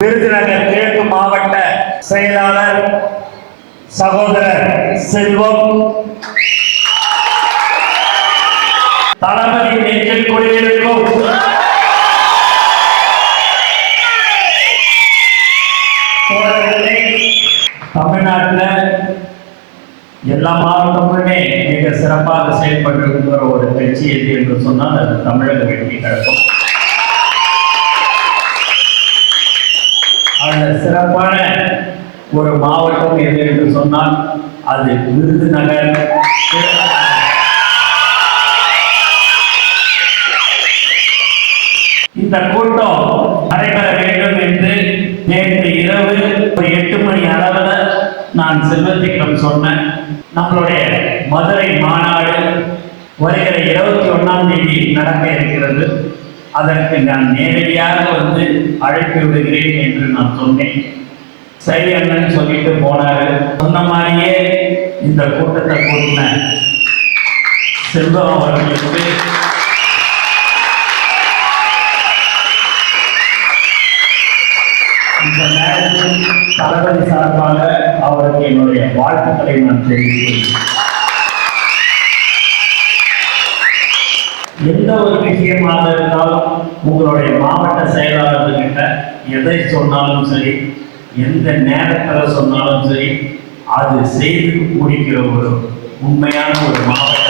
விருதுநகர் கிழக்கு மாவட்ட செயலாளர் சகோதரர் செல்வம், தளபதி நெஞ்சில் குடியிருக்கும் தமிழ்நாட்டில் எல்லா மாவட்டமுமே மிக சிறப்பாக செயல்பட்டு ஒரு கட்சி எது என்று சொன்னால் அது தமிழக வெற்றி கழகம். அந்த சிறப்பான ஒரு மாவட்டம் எது என்று சொன்னால் அது விருதுநகர். இந்த கூட்டம் நடைபெற வேண்டும் என்று நேற்று இரவு ஒரு 8 மணி அளவில் நான் செல்வத்திடம் சொன்னேன். நம்மளுடைய மதுரை மாநாடு வருகிற 21ஆம் தேதி நடக்க இருக்கிறது. அதற்கு நான் நேரடியாக வந்து அழைப்பு விடுகிறேன் என்று நான் சொன்னேன். சரி அண்ணன் சொல்லிட்டு போனாரு. சொன்ன மாதிரியே இந்த கூட்டத்தை கூட்டின செல்வம் அவர்களுக்கு இந்த நேரத்தில் தளபதி சார்பாக அவருக்கு என்னுடைய வாழ்த்துக்களை நான் தெரிவிக்கிறேன். எந்த ஒரு விஷயமாக இருந்தாலும் உங்களுடைய மாவட்ட செயலாளர்கிட்ட எதை சொன்னாலும் சரி, எந்த நேரத்தில் சொன்னாலும் சரி, அது செய்து முடிக்கிற ஒரு உண்மையான ஒரு மாவட்ட